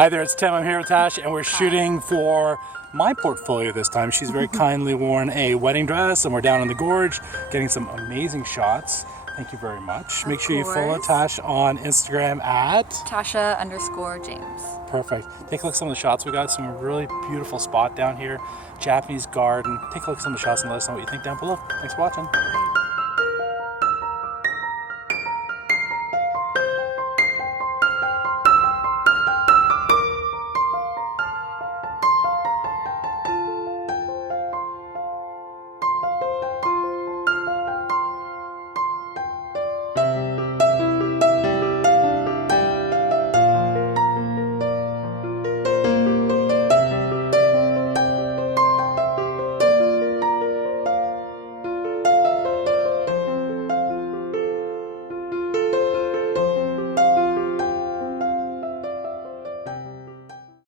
Hi there, it's Tim. I'm here with Tash, and we're shooting for my portfolio this time. She's very kindly worn a wedding dress, and we're down in the gorge getting some amazing shots. Thank you very much. Make sure you follow Tash on Instagram at Tasha_James. Perfect. Take a look at some of the shots we got. Some really beautiful spot down here. Japanese garden. Take a look at some of the shots and let us know what you think down below. Thanks for watching.